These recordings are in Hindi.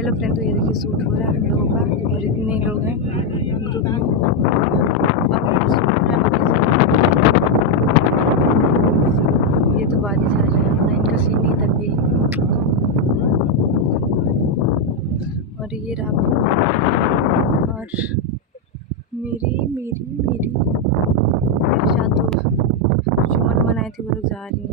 हेलो फ्रेंड, तो ये देखिए शूट हो रहा है हम लोगों का और इतने लोग हैं ग्रुप में और शूट हो रहा है। ये तो बारिश आ रहा है ना, इनका सीन नहीं तब भी। और ये रहा और मेरे साथ तो चुमन बनाए थे, वो लोग जा रही हैं।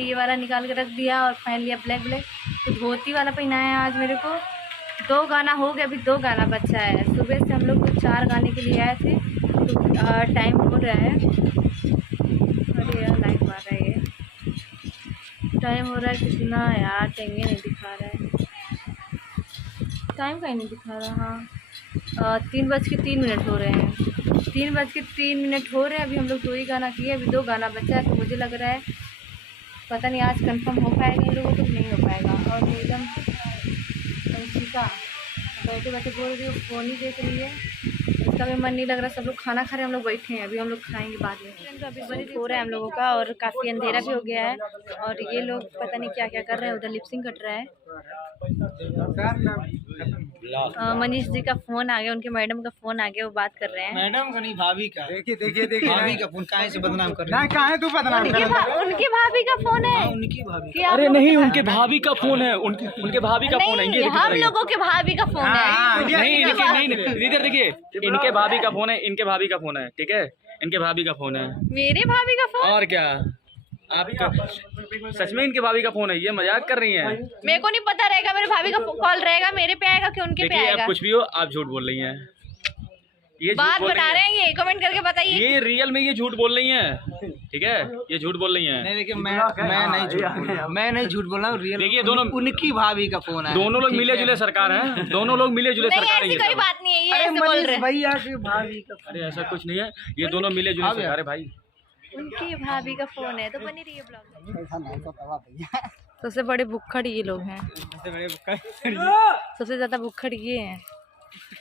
ये वाला निकाल के रख दिया और पहन लिया ब्लैक। तो धोती वाला पहनाया है आज मेरे को। 2 गाना हो गया, अभी 2 गाना बचा है। सुबह से हम लोग 4 गाने के लिए आए थे, तो टाइम हो रहा है। अरे यार लाइट मार रहा है, ये टाइम हो रहा है कितना यार, टेंगे नहीं दिखा रहा है, टाइम का ही नहीं दिखा रहा। हाँ 3:03 हो रहे हैं, 3:03 हो रहे हैं। अभी हम लोग 2 ही गाना किए, अभी 2 गाना बचा है। तो मुझे लग रहा है पता नहीं आज कंफर्म हो पाएगा इन लोगों को, नहीं हो पाएगा। और एकदम अंशिका बैठे बैठे बोल रही हो, फ़ोन ही देख रही है, इसका भी मन नहीं लग रहा। सब लोग खाना खा रहे हैं, हम लोग बैठे हैं, अभी हम लोग खाएंगे बाद में। तो अभी बड़ी हो रहा है हम लोगों का और काफ़ी अंधेरा भी हो गया है। और ये लोग पता नहीं क्या क्या कर रहे हैं, उधर लिपसिंग कट रहा है। मनीष जी का फ़ोन आ गया, उनके मैडम का फ़ोन आ गया, वो बात कर रहे हैं। मैडम का नहीं, भाभी का। देखिए भाभी का फोन काहे से बदनाम कर रहे हैं? काहे तू बदनाम कर रहा है? उनकी भाभी का फ़ोन है। उनकी भाभी। अरे नहीं, उनके भाभी का फोन है, उनके भाभी का फोन है। ये हम लोगों के भाभी का फ़ोन है। नहीं, इधर देखिए, इनके भाभी का फोन है, इनके भाभी का फोन है, ठीक है, इनके भाभी का फोन है। मेरे भाभी का फ़ोन? और क्या, आपका सच में इनके भाभी का फोन है? ये मजाक कर रही हैं? मेरे को नहीं पता रहेगा, मेरे भाभी का कॉल रहेगा, मेरे पे आएगा कि उनके पे आएगा? आप कुछ भी हो, आप झूठ बोल रही हैं। ये बात बता रहे हैं, ये कमेंट करके बताइए। ये रियल में ये झूठ बोल रही हैं, ठीक है, ये झूठ बोल रही हैं। नहीं देखिए, मैं नहीं झूठ बोल रहा हूँ, रियल। देखिए दोनों उनकी भाभी का फोन है। दोनों लोग मिले जुले सरकार हैं, दोनों लोग मिले जुले सरकार है। कोई बात नहीं है, ये ऐसे बोल रहे हैं। भैया की भाभी का। अरे ऐसा कुछ नहीं है, ये दोनों मिले जुले सरकार है भाई। उनकी भाभी का फोन है, तो बनी रही है ब्लॉग। सबसे बड़े भुक्खड़ ये लोग हैं, सबसे ज्यादा भुक्खड़ ये हैं।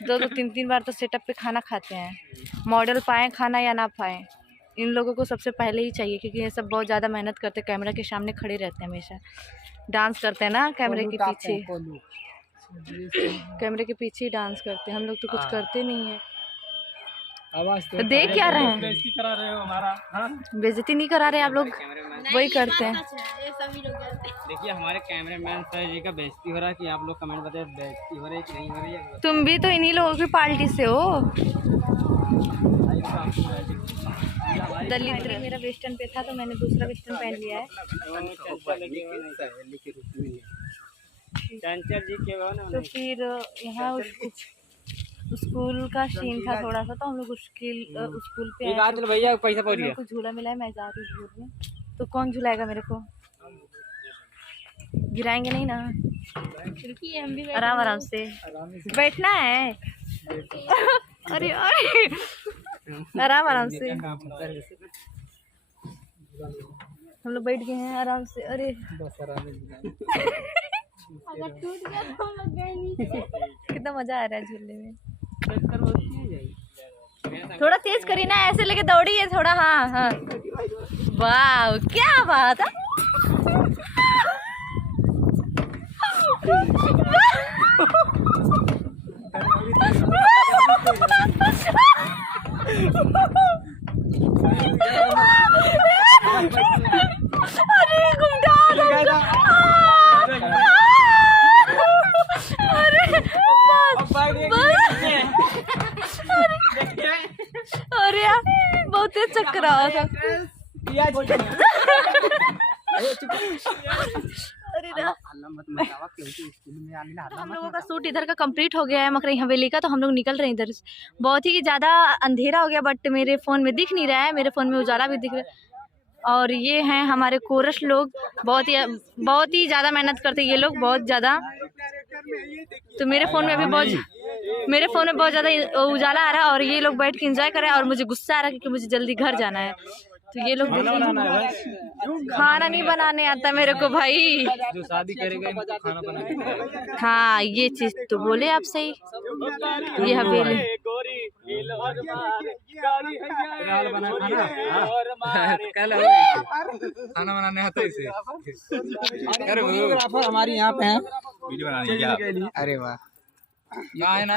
2-2 3-3 बार तो सेटअप पे खाना खाते हैं। मॉडल पाएँ खाना या ना पाएँ, इन लोगों को सबसे पहले ही चाहिए, क्योंकि ये सब बहुत ज़्यादा मेहनत करते हैं, कैमरा के सामने खड़े रहते हैं, हमेशा डांस करते हैं ना कैमरे के पीछे। कैमरे के पीछे ही डांस करते हैं, हम लोग तो कुछ करते नहीं है। तो देख क्या रहे हैं, बेइज्जती नहीं करा रहे आप लोग, वही करते हैं। देखिए हमारे कैमरामैन सर जी का बेइज्जती हो रहा है कि आप लोग कमेंट बताइए बेइज्जती हो रही है कि नहीं हो रही है। तुम भी तो इन्हीं लोगों की पार्टी से हो। दलित मेरा वेस्टर्न पे था, तो मैंने दूसरा वेस्टर्न पहन लिया है। तो फिर यहाँ स्कूल का सीन था थोड़ा सा, तो हम लोग स्कूल पे भैया पैसा पहुंच गया, कुछ झूला मिला है, मैं जा रही हूँ झूलने। तो कौन झुलाएगा मेरे को? गिराएंगे नहीं ना? हम भी आराम से बैठना है। अरे अरे आराम से हम लोग बैठ गए हैं आराम से। अरे अगर टूट गया तो लग गए नीचे। कितना मजा आ रहा है झूलने में। थोड़ा तेज करी ना, ऐसे लेके दौड़ी है थोड़ा। हाँ वाह क्या बात है। अरे अरे यार बहुत तेज चक्कर आ रहा था। हम लोगों का शूट इधर का कंप्लीट हो गया है, मकरई हवेली का। तो हम लोग निकल रहे हैं इधर। बहुत ही ज़्यादा अंधेरा हो गया, बट मेरे फ़ोन में दिख नहीं रहा है, मेरे फ़ोन में उजाला भी दिख रहा है। और ये हैं हमारे कोरस लोग, बहुत ही ज़्यादा मेहनत करते हैं ये लोग, बहुत ज़्यादा। तो मेरे फ़ोन में बहुत ज़्यादा उजाला आ रहा है और ये लोग बैठ के एंजॉय कर रहे हैं। और मुझे गुस्सा आ रहा है क्योंकि मुझे जल्दी घर जाना है। तो ये लोग खाना नहीं बनाने आता मेरे को भाई। जो शादी करेगा इनको खाना बनाने। हाँ ये चीज तो बोले आप सही। ये हवेली खाना बनाने आता है इसे। हमारी यहाँ पे है वीडियो बनाने। अरे वाह। ना है ना